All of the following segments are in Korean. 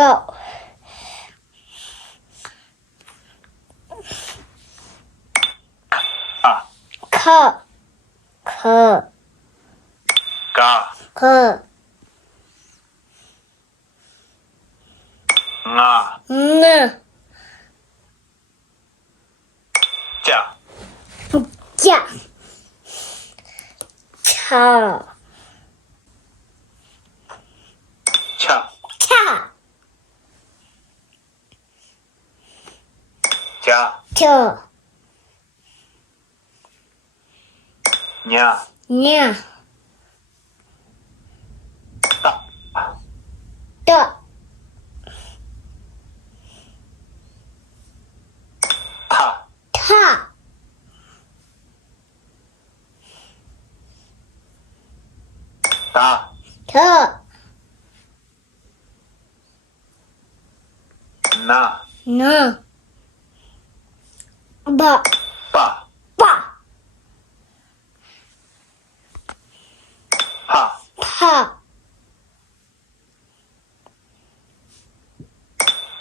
go, 아, co, co, 가, co, nga, ng, 자, 자, 차, 차, 차, 자, 저, 냐, 냐, 따, 더, 타, 타, 다, 더, 나, 나, 바, 빠, 빠, 파, 파,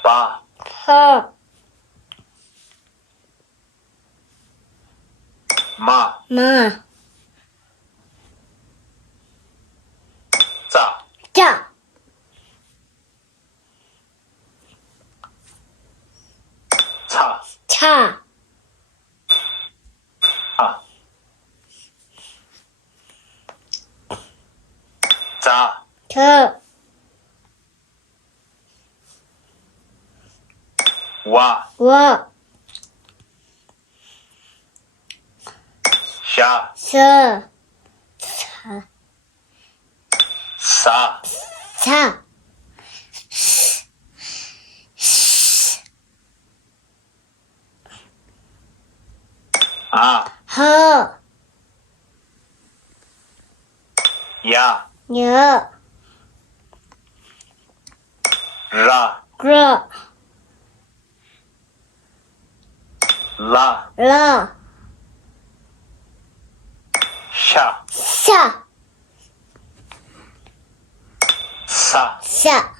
빠, 파, 마, 마, 짜, 자, 차, 차, 아, 자, 저, 와, 와, 샤, 서, 차, 사, 차, 아, 허, 야, 여, 라, 그러, 라, 러, 샤, 샤, 사, 샤,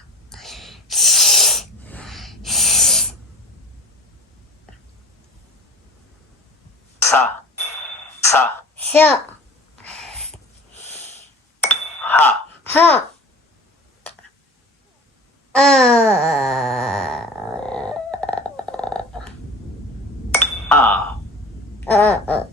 사, 사, 셔, 하, 허, 아, 어,